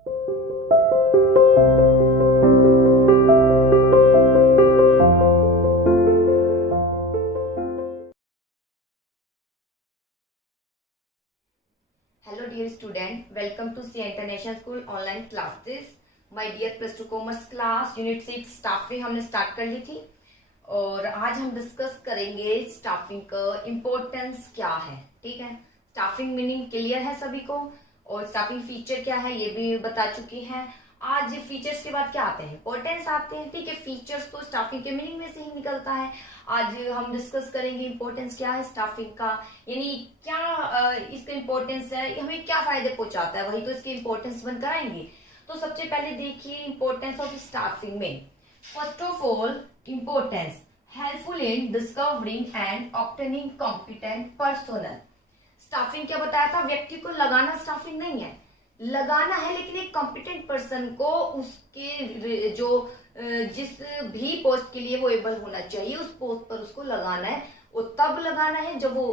Hello dear student, welcome to C International School online classes. My dear plus 2 commerce class unit 6 staffing हमने start कर ली थी और आज हम डिस्कस करेंगे स्टाफिंग का इम्पोर्टेंस क्या है। ठीक है, स्टाफिंग मीनिंग क्लियर है सभी को और स्टाफिंग फीचर क्या है ये भी बता चुकी हैं। आज फीचर्स के बाद क्या आते हैं, इंपॉर्टेंस आते हैं। ठीक है, फीचर्स तो स्टाफिंग के मीनिंग में से ही निकलता है। आज हम डिस्कस करेंगे इंपॉर्टेंस क्या है स्टाफिंग का, यानी क्या इसका इंपॉर्टेंस है, हमें क्या फायदे पहुंचाता है, वही तो इसकी इंपॉर्टेंस बनकर आएंगे। तो सबसे पहले देखिए इंपॉर्टेंस ऑफ स्टाफिंग में। First of all importance helpful in discovering and obtaining competent personal. Staffing क्या बताया था, व्यक्ति को लगाना स्टाफिंग नहीं है, लगाना है लेकिन एक कॉम्पिटेंट पर्सन को उसके जो जिस भी पोस्ट के लिए वो एबल होना चाहिए उस पोस्ट पर उसको लगाना है। वो तब लगाना है जब वो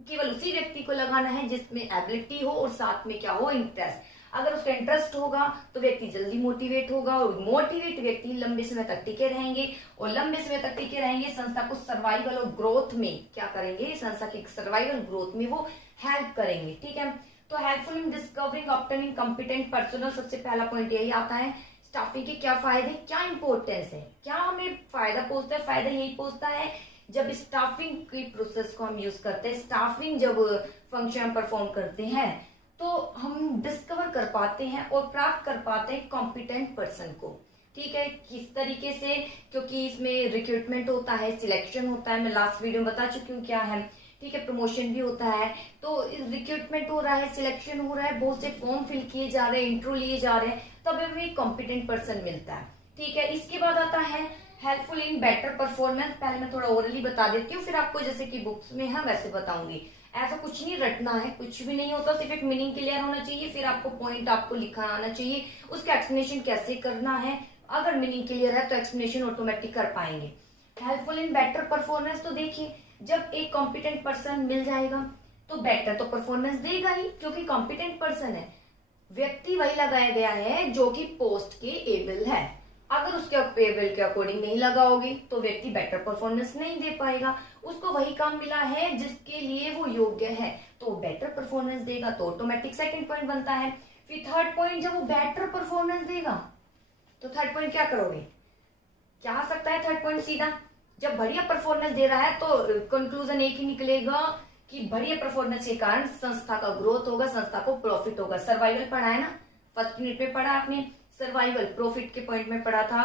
केवल उसी व्यक्ति को लगाना है जिसमें एबिलिटी हो और साथ में क्या हो, इंटरेस्ट। अगर उसका इंटरेस्ट होगा तो व्यक्ति जल्दी मोटिवेट होगा और मोटिवेट व्यक्ति लंबे समय तक टिके रहेंगे और लंबे समय तक टिके रहेंगे संस्था को सर्वाइवल और ग्रोथ में क्या करेंगे, संस्था की सर्वाइवल ग्रोथ में वो हेल्प करेंगे। ठीक है, तो helpful in discovering obtaining competent personal, सबसे पहला पॉइंट यही आता है। स्टाफिंग के क्या फायदे, क्या इंपॉर्टेंस है, क्या हमें फायदा पहुंचता है, फायदा यही पहुंचता है जब स्टाफिंग की प्रोसेस को हम यूज करते हैं, स्टाफिंग जब फंक्शन परफॉर्म करते हैं तो हम डिस्कवर कर पाते हैं और प्राप्त कर पाते हैं कॉम्पिटेंट पर्सन को। ठीक है, किस तरीके से, क्योंकि इसमें रिक्रूटमेंट होता है, सिलेक्शन होता है, मैं लास्ट वीडियो में बता चुकी हूँ क्या है। ठीक है, प्रमोशन भी होता है, तो रिक्रूटमेंट हो रहा है, सिलेक्शन हो रहा है, बहुत से फॉर्म फिल किए जा रहे हैं, इंटरव्यू लिए जा रहे हैं, तब हमें एक कॉम्पिटेंट पर्सन मिलता है। ठीक है, इसके बाद आता है हेल्पफुल इन बेटर परफॉर्मेंस। पहले मैं थोड़ा ओरली बता देती हूँ, फिर आपको जैसे कि बुक्स में है वैसे बताऊंगी। ऐसा कुछ नहीं रटना है, कुछ भी नहीं होता, सिर्फ एक मीनिंग क्लियर होना चाहिए, फिर आपको पॉइंट आपको लिखा आना चाहिए, उसका एक्सप्लेनेशन कैसे करना है। अगर मीनिंग क्लियर है तो एक्सप्लेनेशन ऑटोमेटिक कर पाएंगे। हेल्पफुल इन बेटर परफॉर्मेंस, तो देखिए जब एक कॉम्पिटेंट पर्सन मिल जाएगा तो बेटर तो परफॉर्मेंस देगा ही, क्योंकि कॉम्पिटेंट पर्सन है, व्यक्ति वही लगाया गया है जो कि पोस्ट के एबल है। अगर उसके एबल के अकॉर्डिंग नहीं लगाओगे तो व्यक्ति बेटर परफॉर्मेंस नहीं दे पाएगा। उसको वही काम मिला है जिसके लिए वो योग्य है, तो बेटर परफॉर्मेंस देगा, तो ऑटोमेटिक सेकंड पॉइंट बनता है। फिर थर्ड पॉइंट, जब वो बेटर परफॉर्मेंस देगा तो थर्ड पॉइंट क्या करोगे, क्या आ सकता है थर्ड पॉइंट सीधा, जब बढ़िया परफॉर्मेंस दे रहा है तो कंक्लूजन एक ही निकलेगा कि बढ़िया परफॉर्मेंस के कारण संस्था का ग्रोथ होगा, संस्था को प्रॉफिट होगा। सर्वाइवल पढ़ा है ना, फर्स्ट यूनिट में पढ़ा आपने, सर्वाइवल प्रॉफिट के पॉइंट में पढ़ा था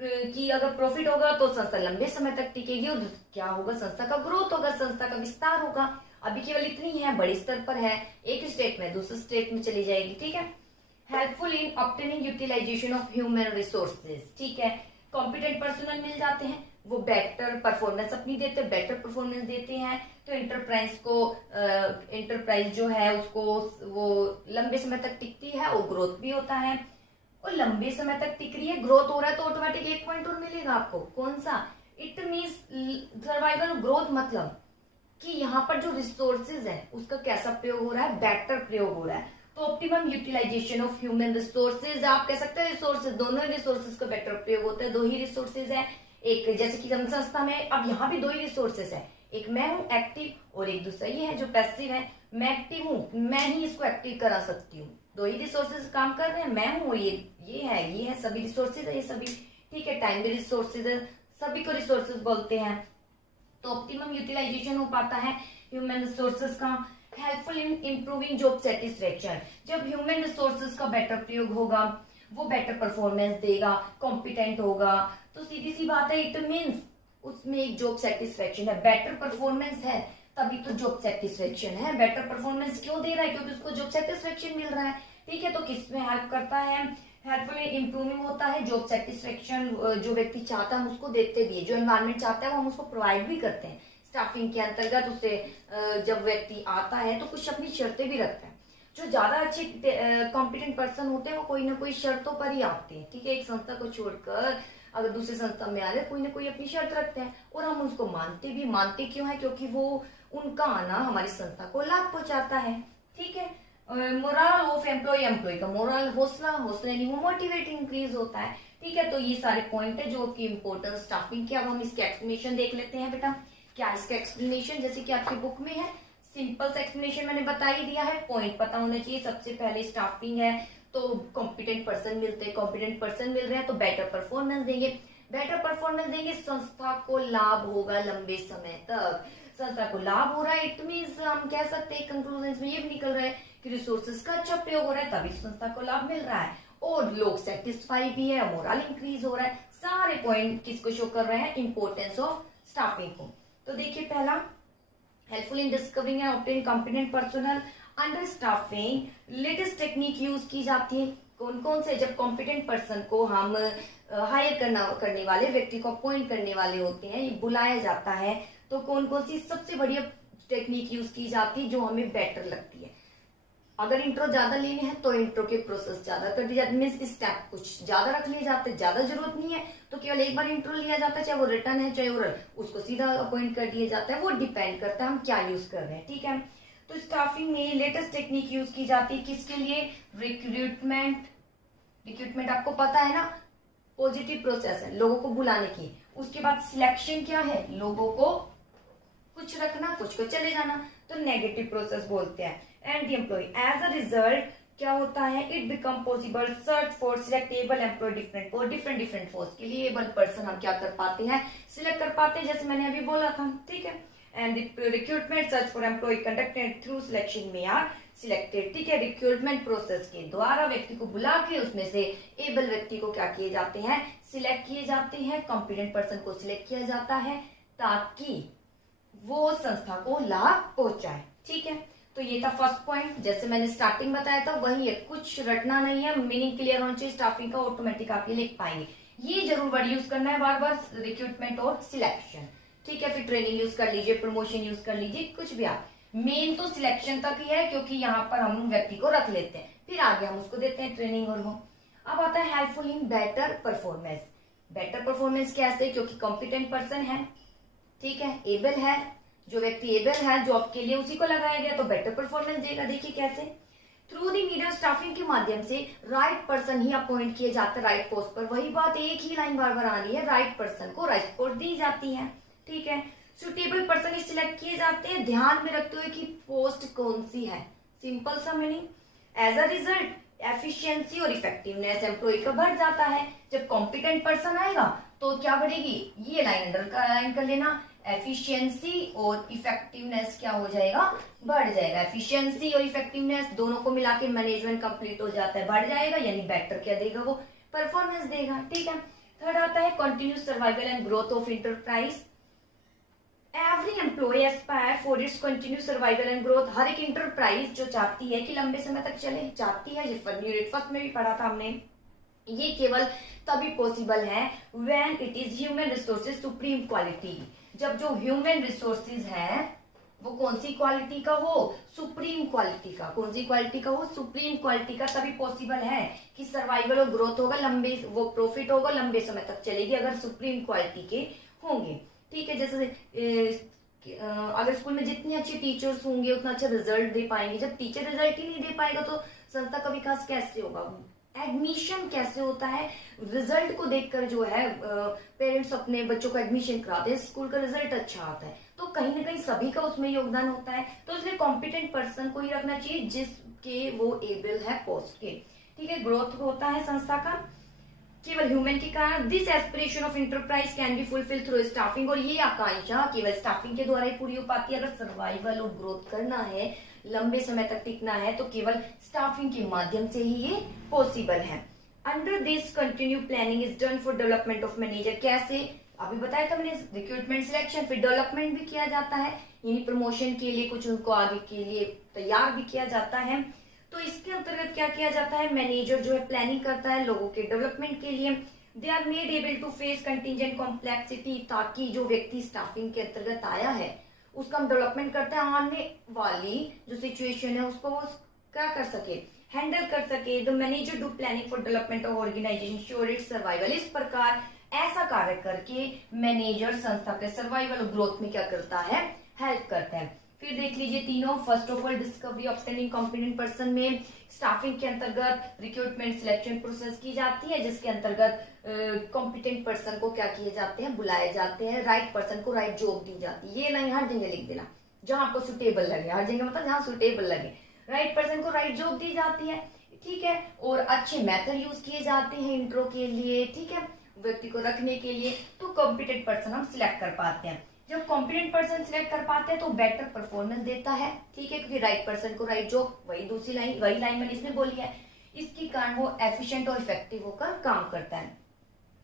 कि अगर प्रॉफिट होगा तो संस्था लंबे समय तक टिकेगी और क्या होगा, संस्था का ग्रोथ होगा, संस्था का विस्तार होगा। अभी केवल इतनी ही है, बड़े स्तर पर है, एक स्टेट में दूसरे स्टेट में चली जाएगी। ठीक है, helpful in obtaining utilization of human resources. ठीक है, कॉम्पिटेंट पर्सनल मिल जाते हैं, वो बेटर परफॉर्मेंस अपनी देते हैं, बेटर परफॉर्मेंस देते हैं, तो एंटरप्राइज जो है उसको वो लंबे समय तक टिकती है और ग्रोथ भी होता है। और लंबे समय तक टिक रही है, ग्रोथ हो रहा है, तो ऑटोमेटिक एक पॉइंट और मिलेगा आपको, कौन सा, इट मीन्स सर्वाइवल ग्रोथ, मतलब कि यहाँ पर जो रिसोर्सेज है उसका कैसा प्रयोग हो रहा है, बेटर प्रयोग हो रहा है। तो optimum utilization of human resources, आप कह सकते हैं रिसोर्सेज, दोनों रिसोर्सेज का बेटर प्रयोग होता है। दो ही रिसोर्सेज है, एक जैसे कि संस्था में, अब यहाँ भी दो ही रिसोर्सेज है, एक मैं हूँ एक्टिव और एक दूसरा ये है जो पैसिव है। मैं एक्टिव हूँ, मैं ही इसको एक्टिव करा सकती हूँ, दो ही रिसोर्सेज काम कर रहे हैं, मैं हूँ और ये है, सभी रिसोर्सेज है ये सभी। ठीक है, टाइम भी रिसोर्सेज है, सभी को रिसोर्सेज बोलते हैं। तो ऑप्टिमम यूटिलाइजेशन हो पाता है ह्यूमन रिसोर्सेज का। Helpful in improving job satisfaction, जब ह्यूमन रिसोर्सेज का बेटर प्रयोग होगा वो बेटर परफॉर्मेंस देगा, कॉम्पिटेंट होगा, तो सीधी सी बात है इट मीन्स उसमें एक जॉब सेटिस्फेक्शन है, बेटर परफॉर्मेंस है तभी तो जॉब सेटिस्फेक्शन है। बेटर परफॉर्मेंस क्यों दे रहा है, क्योंकि उसको जॉब सेटिस्फेक्शन मिल रहा है। ठीक है, तो किस में हेल्प करता है, हेल्पफुल इम्प्रूविंग होता है जॉब सेटिस्फेक्शन, जो व्यक्ति चाहता है हम उसको देते भी है, जो एनवायरमेंट चाहता है वो हम उसको प्रोवाइड भी करते हैं। स्टाफिंग के अंतर्गत उसे जब व्यक्ति आता है तो कुछ अपनी शर्तें भी रखता है। जो ज्यादा अच्छे कॉम्पिटेंट पर्सन होते हैं वो कोई ना कोई शर्तों पर ही आते हैं। ठीक है, एक संस्था को छोड़कर अगर दूसरी संस्था में आ रहे कोई ना कोई अपनी शर्त रखते हैं और हम उसको मानते भी। मानते क्यों है, क्योंकि वो उनका आना हमारी संस्था को लाभ पहुंचाता है। ठीक है, मोरल ऑफ एम्प्लॉय का मोरल, हौसला यानी वो मोटिवेट इंक्रीज होता है। ठीक है, तो ये सारे पॉइंट है जो कि इम्पोर्टेंट स्टाफिंग के। अब हम इसके एक्सप्लेनेशन देख लेते हैं बेटा। क्या इसका एक्सप्लेनेशन, जैसे कि आपकी बुक में है, सिंपल सा एक्सप्लेनेशन मैंने बता ही दिया है। पॉइंट पता होना चाहिए। सबसे पहले स्टाफिंग है तो कॉम्पिटेंट पर्सन मिलते हैं, कॉम्पिटेंट पर्सन मिल रहे हैं तो बेटर परफॉर्मेंस देंगे, बेटर परफॉर्मेंस देंगे, संस्था को लाभ होगा लंबे समय तक। संस्था को लाभ हो रहा है, इट मीन्स हम कह सकते हैं कंक्लूजन में ये भी निकल रहा है कि रिसोर्सेज का अच्छा प्रयोग हो रहा है, तभी संस्था को लाभ मिल रहा है, और लोग सेटिस्फाई भी है, मोरल इंक्रीज हो रहा है। सारे पॉइंट किसको शो कर रहे हैं, इंपोर्टेंस ऑफ स्टाफिंग को। तो देखिए, पहला, helpful in discovering and obtaining competent personal. Under staffing latest technique use की जाती है। कौन कौन से, जब कॉम्पिटेंट पर्सन को हम हायर करने वाले व्यक्ति को अपॉइंट करने वाले होते हैं, ये बुलाया जाता है, तो कौन कौन सी सबसे बढ़िया टेक्निक यूज की जाती है जो हमें बेटर लगती है। अगर इंट्रो ज्यादा लेने हैं तो इंट्रो के प्रोसेस ज्यादा कर दी जाती है, मीन्स स्टेप कुछ ज्यादा रख लिए जाते हैं, ज्यादा जरूरत नहीं है तो केवल एक बार इंट्रो लिया जाता है, चाहे वो रिटर्न है चाहे ओरल, उसको सीधा अपॉइंट कर दिया जाता है। वो डिपेंड करता है हम क्या यूज कर रहे हैं। ठीक है, तो स्टाफिंग में लेटेस्ट टेक्निक यूज की जाती है किसके लिए, रिक्रूटमेंट। रिक्रूटमेंट आपको पता है ना, पॉजिटिव प्रोसेस है, लोगों को बुलाने की। उसके बाद सिलेक्शन क्या है, लोगों को कुछ रखना, कुछ को चले जाना, तो नेगेटिव प्रोसेस बोलते हैं। And the employ as a result क्या होता है, it become possible search for selectable employ different post के लिए एबल पर्सन हम क्या कर पाते हैं, सिलेक्ट कर पाते हैं, जैसे मैंने अभी बोला था। ठीक है, and recruitment search for employ conducted through selection में आर सिलेक्टेड। ठीक है, रिक्रूटमेंट प्रोसेस के द्वारा व्यक्ति को बुला के उसमें से एबल व्यक्ति को क्या किए जाते हैं, सिलेक्ट किए जाते हैं, कॉम्पिटेंट पर्सन को सिलेक्ट किया जाता है ताकि वो संस्था को लाभ पहुंचाए। ठीक है, तो ये था फर्स्ट पॉइंट, जैसे मैंने स्टार्टिंग बताया था वही है, कुछ रटना नहीं है, मीनिंग क्लियर होना चाहिए, स्टाफिंग का ऑटोमेटिक आप ये लिख पाएंगे। ये जरूर वर्ड यूज करना है बार बार, रिक्रूटमेंट और सिलेक्शन। ठीक है, फिर ट्रेनिंग यूज कर लीजिए, प्रमोशन यूज कर लीजिए, कुछ भी आप, मेन तो सिलेक्शन तक ही है क्योंकि यहाँ पर हम व्यक्ति को रख लेते हैं, फिर आगे हम उसको देते हैं ट्रेनिंग और वो। अब आता है helpful in better performance. Better performance कैसे, क्योंकि कॉम्पिटेंट पर्सन है, ठीक है, एबल है, जो व्यक्ति एबल है जॉब के लिए उसी को लगाया गया तो बेटर परफॉर्मेंस देगा। देखिए कैसे, थ्रू द मीडियम स्टाफिंग के माध्यम से राइट पर्सन ही अपॉइंट किए जाते हैं राइट पोस्ट पर। वही बात, एक ही लाइन बार बार आ रही है, राइट पर्सन को राइट पोस्ट दी जाती है। ठीक है, सुटेबल पर्सन ही सिलेक्ट किए जाते हैं ध्यान में रखते हुए कि पोस्ट कौन सी है, सिंपल सा meaning. As a result efficiency और इफेक्टिवनेस एम्प्लॉय का बढ़ जाता है। जब कॉम्पिटेंट पर्सन आएगा तो क्या बढ़ेगी, ये लाइन अंडर का लाइन कर लेना, एफिशिएंसी और इफेक्टिवनेस क्या हो जाएगा, बढ़ जाएगा। एफिशिएंसी और इफेक्टिवनेस दोनों को मिला के मैनेजमेंट कंप्लीट हो जाता है, बढ़ जाएगा, यानी बेटर क्या देगा, वो परफॉर्मेंस देगा। ठीक है, थर्ड आता है continuous survival and growth of enterprise. Every employ aspire for its continuous survival and growth. हर एक इंटरप्राइज जो चाहती है कि लंबे समय तक चले, चाहती है, जिस पर यूनिट फर्स्ट में भी पढ़ा था हमने, ये केवल तभी पॉसिबल है when it is human resources supreme quality. जब जो ह्यूमन रिसोर्सेज है वो कौन सी क्वालिटी का हो, सुप्रीम क्वालिटी का। कौन सी क्वालिटी का हो, सुप्रीम क्वालिटी का, तभी पॉसिबल है कि सर्वाइवल और ग्रोथ होगा, लंबे वो प्रॉफिट होगा, लंबे समय तक चलेगी अगर सुप्रीम क्वालिटी के होंगे। ठीक है, जैसे अगर स्कूल में जितने अच्छे टीचर्स होंगे उतना अच्छा रिजल्ट दे पाएंगे। जब टीचर रिजल्ट ही नहीं दे पाएगा तो संस्था का विकास कैसे होगा, एडमिशन कैसे होता है, रिजल्ट को देखकर जो है पेरेंट्स अपने बच्चों को एडमिशन कराते हैं, स्कूल का रिजल्ट अच्छा आता है, तो कहीं ना कहीं सभी का उसमें योगदान होता है। तो इसलिए कॉम्पिटेंट पर्सन को ही रखना चाहिए जिसके वो एबल है पोस्ट के। ठीक है, ग्रोथ होता है संस्था का केवल ह्यूमन के कारण। This aspiration of enterprise can be fulfil through staffing. और ये आकांक्षा केवल स्टाफिंग के द्वारा ही पूरी हो पाती है। अगर सर्वाइवल और ग्रोथ करना है, लंबे समय तक टिकना है, तो केवल स्टाफिंग के माध्यम से ही ये पॉसिबल है। Under this continue planning is done for development of manager. कैसे, अभी बताया था मैंने, रिक्रूटमेंट सिलेक्शन, फिर डेवलपमेंट भी किया जाता है, यानी प्रमोशन के लिए कुछ उनको आगे के लिए तैयार भी किया जाता है। तो इसके अंतर्गत क्या किया जाता है, मैनेजर जो है प्लानिंग करता है लोगों के डेवलपमेंट के लिए। They are made able to face contingent complexity, ताकि जो व्यक्ति स्टाफिंग के अंतर्गत आया है उसका हम डेवलपमेंट करते हैं, आने वाली जो सिचुएशन है उसको वो क्या कर सके, हैंडल कर सके। The manager do planning for development of organization sure its survival. इस प्रकार ऐसा कार्य करके मैनेजर संस्था के सर्वाइवल और ग्रोथ में क्या करता है, हेल्प करता है। फिर देख लीजिए तीनों। First of all discovery obtaining competent person में स्टाफिंग के अंतर्गत रिक्रूटमेंट सिलेक्शन प्रोसेस की जाती है, जिसके अंतर्गत कॉम्पिटेंट पर्सन को क्या किए जाते हैं, बुलाए जाते हैं, राइट पर्सन को राइट जॉब दी जाती है। ये नहीं हर जगह लिख देना, जहां आपको सुटेबल लगे, हर जगह मतलब जहां सुटेबल लगे, राइट पर्सन को राइट जॉब दी जाती है, ठीक है। और अच्छे मेथड यूज किए जाते हैं इंट्रो के लिए, ठीक है, व्यक्ति को रखने के लिए। तो कॉम्पिटेंट पर्सन हम सिलेक्ट कर पाते हैं। जब कॉम्पिटेंट पर्सन सिलेक्ट कर पाते हैं तो बेटर परफॉर्मेंस देता है, ठीक है, क्योंकि राइट पर्सन को राइट जॉब, वही दूसरी लाइन, वही लाइन मैंने इसमें बोली है, इसके कारण वो एफिशिएंट और इफेक्टिव होकर काम करता है।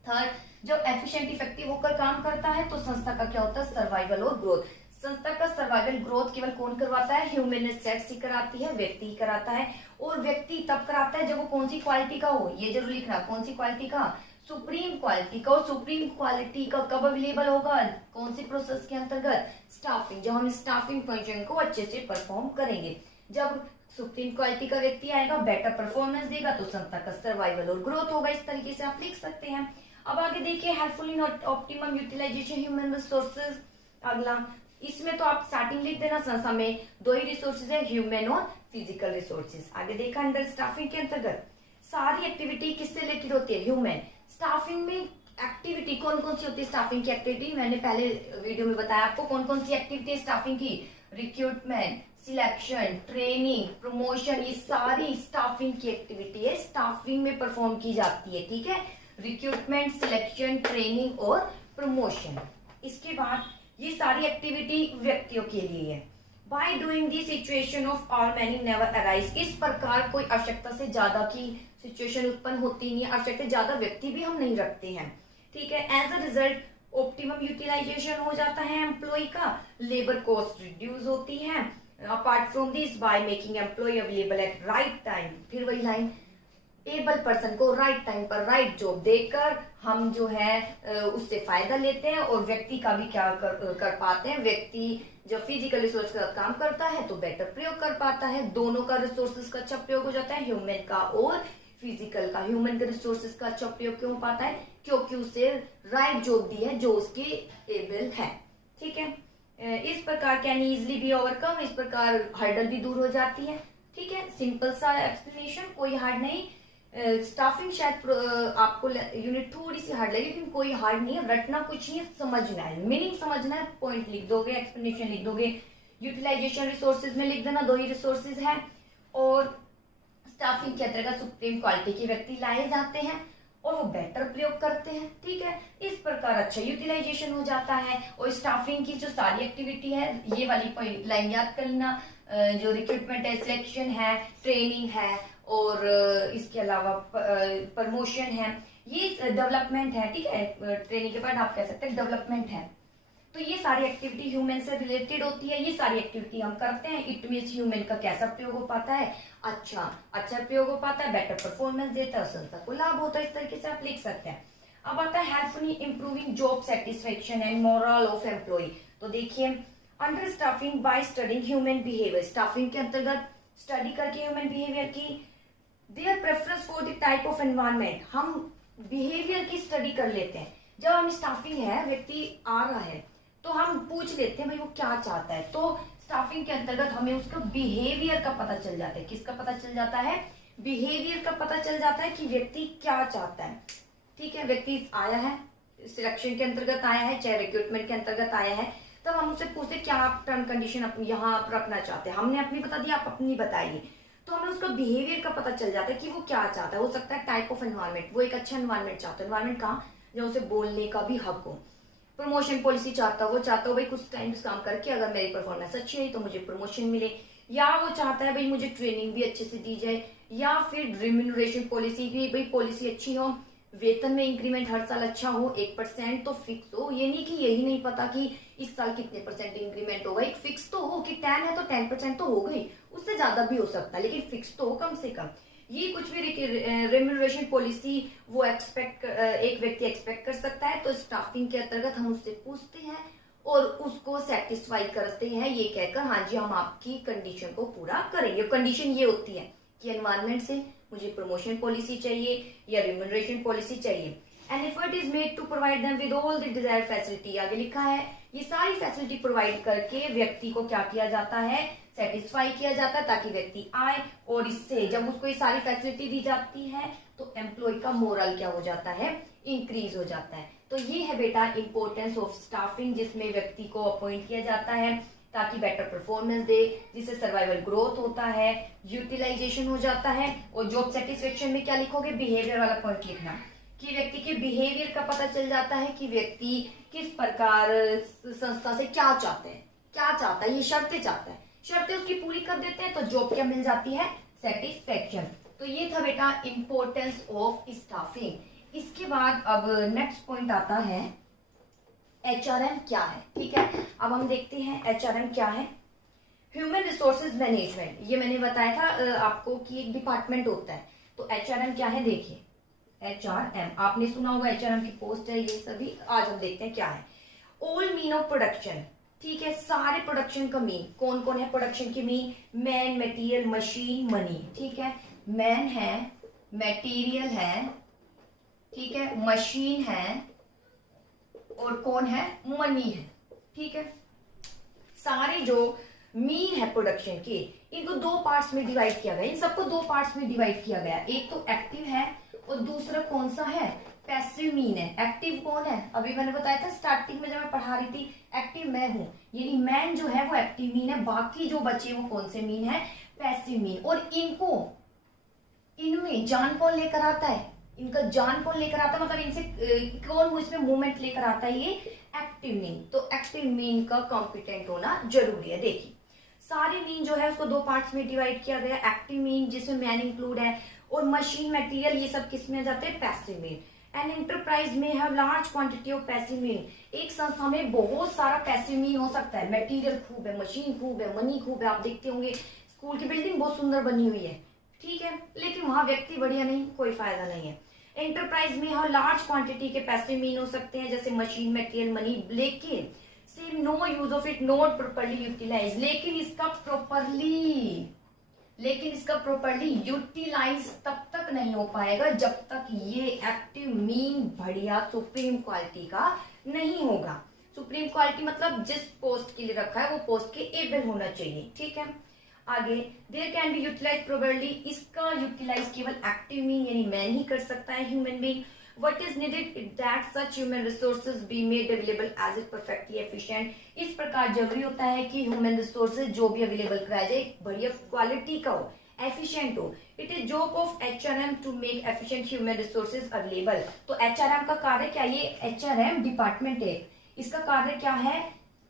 थर्ड, जब एफिशिएंट इफेक्टिव होकर काम करता है तो संस्था का क्या होता है, सर्वाइवल और ग्रोथ। संस्था का सर्वाइवल ग्रोथ केवल कौन करवाता है, ह्यूमन रिसोर्स ही कराती है, व्यक्ति ही कराता है। और व्यक्ति तब कराता है जब वो कौन सी क्वालिटी का हो, ये जरूर लिखना, कौन सी क्वालिटी का, सुप्रीम क्वालिटी का। और सुप्रीम क्वालिटी का कब अवेलेबल होगा, कौन सी प्रोसेस के अंतर्गत, स्टाफिंग, जब हम स्टाफिंग फंक्शन को अच्छे से परफॉर्म करेंगे। जब सुप्रीम क्वालिटी का व्यक्ति आएगा, बेटर परफॉर्मेंस देगा, तो संस्था का सर्वाइवल और ग्रोथ होगा। इस तरीके से आप लिख सकते हैं। अब आगे देखिए, helpful in optimum utilization human resources. अगला, इसमें तो आप स्टार्टिंग लिख देना, संस्था में दो ही रिसोर्सेज है, ह्यूमन और फिजिकल रिसोर्सेज। आगे देखा, अंडर स्टाफिंग के अंतर्गत सारी एक्टिविटी किससे रिलेटेड होती है, ह्यूमन। स्टाफिंग में एक्टिविटी कौन कौन सी होती है, स्टाफिंग की एक्टिविटी मैंने पहले वीडियो में बताया आपको कौन कौन सी एक्टिविटी है स्टाफिंग की। रिक्रूटमेंट, सिलेक्शन, ट्रेनिंग, प्रमोशन, ये सारी स्टाफिंग की एक्टिविटी है, स्टाफिंग में परफॉर्म की जाती है, ठीक है। रिक्रूटमेंट, सिलेक्शन, ट्रेनिंग और प्रमोशन। इसके बाद ये सारी एक्टिविटी व्यक्तियों के लिए है। By doing the situation of all many never arise. इस प्रकार कोई आवश्यकता से ज्यादा की सिचुएशन उत्पन्न होती नहीं है, आवश्यकता ज्यादा व्यक्ति भी हम नहीं रखते हैं, ठीक है। As a result optimum utilization हो जाता है एम्प्लॉय का, लेबर कॉस्ट रिड्यूस होती है। Apart from this, by making employ available at right time, फिर वही लाइन, एबल पर्सन को राइट टाइम पर राइट जॉब देकर हम जो है उससे फायदा लेते हैं। और व्यक्ति का भी क्या कर पाते हैं, व्यक्ति जब फिजिकल रिसोर्स का काम करता है तो बेटर प्रयोग कर पाता है, दोनों का रिसोर्सेज का अच्छा प्रयोग हो जाता है, ह्यूमन का और फिजिकल का। ह्यूमन के रिसोर्सेज का अच्छा प्रयोग क्यों हो पाता है, क्योंकि उसे राइट जॉब दी है जो उसकी एबल है, ठीक है। इस प्रकार कैन इजिली बी ओवरकम, इस प्रकार हर्डल भी दूर हो जाती है, ठीक है। सिंपल सा एक्सप्लेनेशन, कोई हार्ड नहीं। स्टाफिंग शायद आपको यूनिट थोड़ी सी हार्ड लगी, लेकिन कोई हार्ड नहीं है, रटना कुछ नहीं है, समझना है, मीनिंग समझना है, पॉइंट लिख दोगे, एक्सप्लेनेशन लिख दोगे। यूटिलाइजेशन रिसोर्सेज में लिख देना, दो ही रिसोर्सेज है। और स्टाफिंग के अंतर्गत सुप्रीम क्वालिटी के व्यक्ति लाए जाते हैं और वो बेटर प्रयोग करते हैं, ठीक है। इस प्रकार अच्छा यूटिलाइजेशन हो जाता है। और स्टाफिंग की जो सारी एक्टिविटी है, ये वाली लाइन याद कर लेना, जो रिक्रूटमेंट है, सिलेक्शन है, ट्रेनिंग है और इसके अलावा प्रमोशन है, ये डेवलपमेंट है, ठीक है। ट्रेनिंग के बाद आप कह सकते हैं डेवलपमेंट है। तो ये सारी एक्टिविटी ह्यूमन से रिलेटेड होती है, ये सारी एक्टिविटी हम करते हैं। इट मीन्स ह्यूमन का कैसा प्रयोग हो पाता है, अच्छा प्रयोग हो पाता है, बेटर परफॉर्मेंस देता है, संस्था को लाभ होता है। इस तरीके से आप लिख सकते हैं। अब आता है helpful in improving job satisfaction and moral of employ. तो देखिए, under staffing by studying human behaviour, staffing के अंतर्गत स्टडी करके ह्यूमन बिहेवियर की, their preference for the type of environment, हम बिहेवियर की स्टडी कर लेते हैं। जब हम स्टाफिंग है, व्यक्ति आ रहा है तो हम पूछ लेते हैं भाई वो क्या चाहता है। तो स्टाफिंग के अंतर्गत हमें उसका बिहेवियर का पता चल जाता है। किसका पता चल जाता है, बिहेवियर का पता चल जाता है कि व्यक्ति क्या चाहता है, ठीक है। व्यक्ति आया है, सिलेक्शन के अंतर्गत आया है, चाहे रिक्रूटमेंट के अंतर्गत आया है, तब हम उससे पूछते क्या आप टर्म कंडीशन अपनी यहाँ आप रखना चाहते हैं। हमने अपनी बता दी, आप अपनी बताइए। तो हमें उसका बिहेवियर का पता चल जाता है कि वो क्या चाहता है। हो सकता है टाइप ऑफ एनवायरमेंट, वो एक अच्छा एनवायरमेंट चाहता है, एनवायरमेंट कहाँ, जहाँ उसे बोलने का भी हक हो। प्रमोशन पॉलिसी चाहता है, वो चाहता हो भाई कुछ टाइम काम करके अगर मेरी परफॉर्मेंस अच्छी है तो मुझे प्रमोशन मिले। या वो चाहता है भाई मुझे ट्रेनिंग भी अच्छे से दी जाए। या फिर रिम्यूनरेशन पॉलिसी भी, भाई पॉलिसी अच्छी हो, वेतन में इंक्रीमेंट हर साल अच्छा हो, 1% तो फिक्स हो। ये नहीं कि यही नहीं पता कि इस साल कितने परसेंट इंक्रीमेंट होगा, एक फिक्स तो हो कि 10 है तो 10% तो हो गई, उससे ज्यादा भी हो सकता है, लेकिन फिक्स तो हो कम से कम। ये कुछ भी रेम्यूनरेशन पॉलिसी वो एक व्यक्ति एक्सपेक्ट कर सकता है। तो स्टाफिंग के अंतर्गत हम उससे पूछते हैं और उसको सेटिस्फाई करते हैं, ये कहकर हाँ जी हम आपकी कंडीशन को पूरा करेंगे। कंडीशन ये होती है कि एनवायरमेंट से मुझे प्रमोशन पॉलिसी चाहिए या रेम्यूनरेशन पॉलिसी चाहिए। An effort is made to provide them with all the desired facility. आगे लिखा है ये सारी फैसिलिटी प्रोवाइड करके व्यक्ति को क्या किया जाता है, सेटिस्फाई किया जाता है, ताकि व्यक्ति आए, और इससे जब उसको ये सारी फैसिलिटी दी जाती है तो एम्प्लॉय का मोरल क्या हो जाता है, इंक्रीज हो जाता है। तो ये है बेटा इंपॉर्टेंस ऑफ स्टाफिंग, जिसमें व्यक्ति को अपॉइंट किया जाता है ताकि बेटर परफॉर्मेंस दे, जिससे सर्वाइवल ग्रोथ होता है, यूटिलाइजेशन हो जाता है। और जॉब सेटिस्फेक्शन में क्या लिखोगे, बिहेवियर वाला पॉइंट लिखना, कि व्यक्ति के बिहेवियर का पता चल जाता है कि व्यक्ति किस प्रकार संस्था से क्या चाहते हैं, क्या चाहता है, ये शर्तें चाहता है, शर्तें उसकी पूरी कर देते हैं तो जॉब क्या मिल जाती है, सेटिस्फेक्शन। तो ये था बेटा इंपॉर्टेंस ऑफ स्टाफिंग। इसके बाद अब नेक्स्ट पॉइंट आता है एचआरएम क्या है। ठीक है, अब हम देखते हैं एचआरएम क्या है। ह्यूमन रिसोर्सेज मैनेजमेंट, ये मैंने बताया था आपको कि एक डिपार्टमेंट होता है। तो एचआरएम क्या है, देखिए एचआरएम आपने सुना होगा, एचआरएम की पोस्ट है, ये सभी आज हम देखते हैं क्या है। ऑल मीन ऑफ प्रोडक्शन, ठीक है, सारे प्रोडक्शन का मीन, कौन कौन है प्रोडक्शन की mean, man, material, machine, money. ठीक है, मैन है, मटेरियल है, ठीक है, मशीन है, और कौन है, मनी है। ठीक है, सारे जो मीन है प्रोडक्शन के, इनको दो पार्ट्स में डिवाइड किया गया, इन सबको दो पार्ट्स में डिवाइड किया गया। एक तो एक्टिव है और दूसरा कौन सा है, पैसिव मीन है। एक्टिव कौन है, अभी मैंने बताया था स्टार्टिंग में जब मैं पढ़ा रही थी, एक्टिव मैं हूं, यानी मैन जो है वो एक्टिव मीन है, बाकी जो बचे वो कौन से मीन है, पैसिव मीन। और इनको, इनमें जान कौन लेकर आता है, इनका जान कौन लेकर आता है, मतलब इनसे कौन इसमें मूवमेंट लेकर आता है, ये एक्टिव मीन। तो एक्टिव मीन का कॉम्पिटेंट होना जरूरी है। देखिए सारे मीन जो है उसको दो पार्ट्स में डिवाइड किया गया, एक्टिव मीन जिसमें मैन इंक्लूड है, और मशीन, मटेरियल, ये सब किस में जाते हैं, पैसिव मीन। एन एंटरप्राइज में have large quantity of passive mean, एक संस्था में बहुत सारा पैसिव मीन हो सकता है, मटेरियल खूब है, मशीन खूब है, मनी खूब है। आप देखते होंगे स्कूल की बिल्डिंग बहुत सुंदर बनी हुई है, ठीक है, लेकिन वहां व्यक्ति बढ़िया नहीं, कोई फायदा नहीं है। एंटरप्राइज में हम लार्ज क्वांटिटी के पैसिव मीन हो सकते हैं, जैसे मशीन, मटेरियल, मनी, लेकिन same no use of it not properly utilize, लेकिन इसका प्रॉपर्ली यूटिलाइज तब तक नहीं हो पाएगा जब तक ये एक्टिव मीन बढ़िया सुप्रीम क्वालिटी का नहीं होगा। सुप्रीम क्वालिटी मतलब जिस पोस्ट के लिए रखा है वो पोस्ट के एबल होना चाहिए। ठीक है, आगे there can be utilize probably, इसका यूटिलाइज केवल एक्टिव मीन यानी मैन ही कर सकता है, human being. What is needed that such human resources be made available as it perfectly efficient, इस प्रकार जरूरी होता है कि ह्यूमन रिसोर्सेज जो भी अवेलेबल कराया जाए बढ़िया क्वालिटी का हो, एफिशिएंट हो। It is job of HRM to make efficient human resources available. तो एचआरएम का कार्य क्या, ये एचआरएम डिपार्टमेंट है, इसका कार्य क्या है,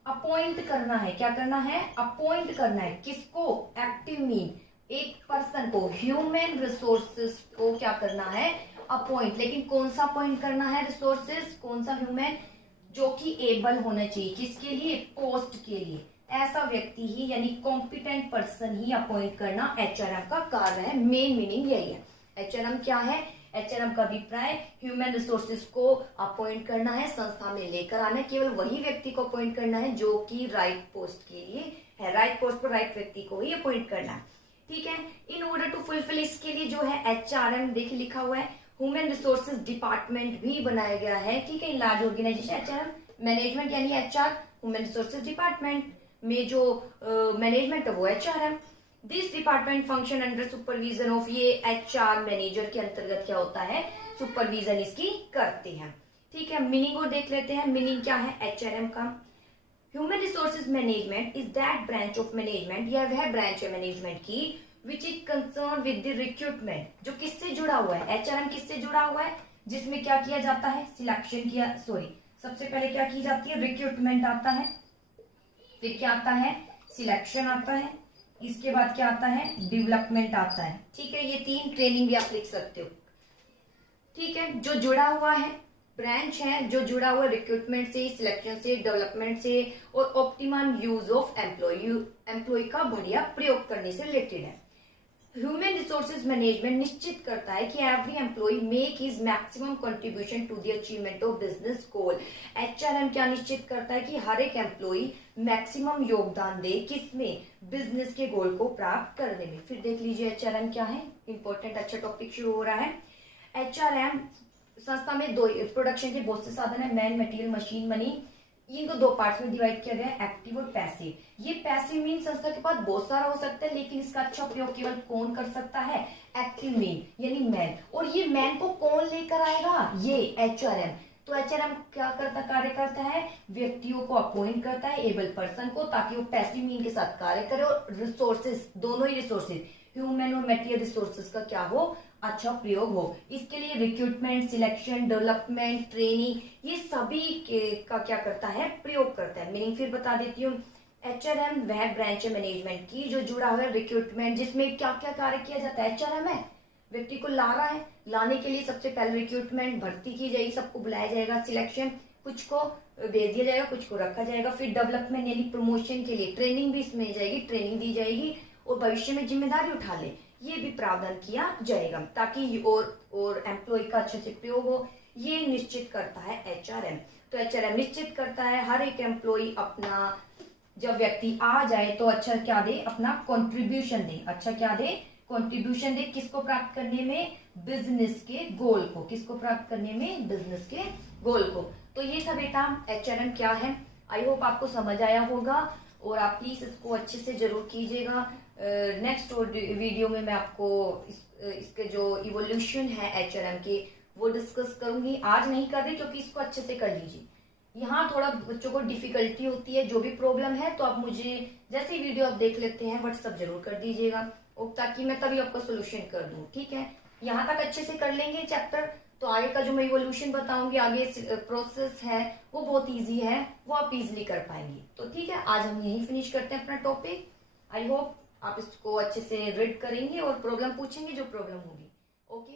अपॉइंट करना है। क्या करना है, अपॉइंट करना है, किसको, एक्टिव मीन, एक पर्सन को, ह्यूमन रिसोर्सेज को क्या करना है, अपॉइंट। लेकिन कौन सा अपॉइंट करना है, रिसोर्सेज कौन सा, ह्यूमन, जो कि एबल होना चाहिए, किसके लिए, पोस्ट के लिए। ऐसा व्यक्ति ही यानी कॉम्पिटेंट पर्सन ही अपॉइंट करना एचआरएम का कार्य है। मेन मीनिंग यही है। एचआरएम क्या है, एचआरएम का अभिप्राय ह्यूमन रिसोर्सेज को अपॉइंट करना है, संस्था में लेकर आना है, केवल वही व्यक्ति को अपॉइंट करना है जो कि राइट पोस्ट के लिए है, राइट पोस्ट पर राइट व्यक्ति को ही अपॉइंट करना है। ठीक है, इन ऑर्डर टू फुलफिल, इसके लिए जो है एचआरएम देखिए लिखा हुआ है, ह्यूमन रिसोर्सेज डिपार्टमेंट भी बनाया गया है। ठीक है, लार्ज ऑर्गेनाइजेशन एचआरएम मैनेजमेंट यानी एचआर, ह्यूमन रिसोर्सेज डिपार्टमेंट में जो मैनेजमेंट है वो HRM. This department function under supervision of, ये एचआर मैनेजर के अंतर्गत क्या होता है, सुपरविजन इसकी करते हैं। ठीक है, मीनिंग और देख लेते हैं, मीनिंग क्या है एचआरएम का। Human resources management is that branch of management, यह वह ब्रांच है मैनेजमेंट की which is concern with the recruitment, जो किससे जुड़ा हुआ है, एचआरएम किससे जुड़ा हुआ है, जिसमें क्या किया जाता है, सिलेक्शन किया, सबसे पहले क्या की जाती है, रिक्रूटमेंट आता है, फिर क्या आता है, सिलेक्शन आता है, इसके बाद क्या आता है, डेवलपमेंट आता है। ठीक है, ये तीन ट्रेनिंग भी आप लिख सकते हो। ठीक है, जो जुड़ा हुआ है, ब्रांच है जो जुड़ा हुआ है रिक्रूटमेंट से, सिलेक्शन से, डेवलपमेंट से, और ऑप्टिमम यूज ऑफ एम्प्लॉय का बढ़िया प्रयोग करने से रिलेटेड है। ह्यूमन रिसोर्सेज मैनेजमेंट निश्चित करता है कि every employ make his maximum contribution to the achievement of business goal. HRM क्या निश्चित करता है कि हर एक एम्प्लॉय मैक्सिमम योगदान दे, किसमें, बिजनेस के गोल को प्राप्त करने में। फिर देख लीजिए एचआरएम क्या है, इंपॉर्टेंट अच्छा टॉपिक शुरू हो रहा है। एचआरएम संस्था में दो प्रोडक्शन के बहुत से साधन है, मैन, मटेरियल, मशीन, मनी। इनको दो पार्ट्स में डिवाइड किया गया है, एक्टिव और पैसिव। ये पैसिव मीन संस्था के पास बहुत सारा हो सकता है, लेकिन इसका अच्छा प्रयोग केवल कौन कर सकता है? एक्टिव मीन यानी मैन। और ये मैन को कौन लेकर आएगा? ये एचआरएम। तो एचआरएम क्या करता कार्य करता है? व्यक्तियों को अपॉइंट करता है, एबल पर्सन को, ताकि वो पैसिव मीन के साथ कार्य करे और रिसोर्सेज, दोनों ही रिसोर्सेज ह्यूमन और मटेरियल रिसोर्सेज का क्या हो? अच्छा प्रयोग हो। इसके लिए रिक्रूटमेंट, सिलेक्शन, डेवलपमेंट, ट्रेनिंग, ये सभी का क्या करता है? प्रयोग करता है। मीनिंग फिर बता देती हूँ। एचआरएम वह ब्रांच है मैनेजमेंट की जो जुड़ा हुआ है रिक्रूटमेंट, जिसमें क्या क्या कार्य किया जाता है? एचआरएम है, व्यक्ति को ला रहा है, लाने के लिए सबसे पहले रिक्रूटमेंट, भर्ती की जाएगी, सबको बुलाया जाएगा, सिलेक्शन, कुछ को भेज दिया जाएगा, कुछ को रखा जाएगा, फिर डेवलपमेंट यानी प्रमोशन के लिए ट्रेनिंग भी इसमें जाएगी, ट्रेनिंग दी जाएगी, और भविष्य में जिम्मेदारी उठा ले, ये भी प्रावधान किया जाएगा, ताकि और एम्प्लॉय का अच्छे से प्रयोग हो। ये निश्चित करता है एचआरएम। तो एचआरएम निश्चित करता है हर एक एम्प्लॉय अपना, जब व्यक्ति आ जाए तो अच्छा क्या दे? अपना कंट्रीब्यूशन दे। अच्छा क्या दे? कंट्रीब्यूशन दे। किसको प्राप्त करने में? बिजनेस के गोल को। किसको प्राप्त करने में? बिजनेस के गोल को। तो ये था बेटा एचआरएम क्या है। आई होप आपको समझ आया होगा, और आप प्लीज इसको अच्छे से जरूर कीजिएगा। नेक्स्ट वीडियो में मैं आपको इसके जो इवोल्यूशन है एचआरएम की वो डिस्कस करूंगी। आज नहीं कर रही क्योंकि इसको अच्छे से कर लीजिए। यहाँ थोड़ा बच्चों को डिफिकल्टी होती है, जो भी प्रॉब्लम है तो आप मुझे जैसे ही वीडियो आप देख लेते हैं व्हाट्सअप जरूर कर दीजिएगा, और ताकि मैं तभी आपका सोल्यूशन कर दूं। ठीक है, यहाँ तक अच्छे से कर लेंगे चैप्टर, तो आगे का जो मैं इवोल्यूशन बताऊंगी, आगे प्रोसेस है वो बहुत इजी है, वो आप इजिली कर पाएंगे। तो ठीक है, आज हम यही फिनिश करते हैं अपना टॉपिक। आई होप आप इसको अच्छे से रीड करेंगे और प्रॉब्लम पूछेंगे जो प्रॉब्लम होगी। ओके।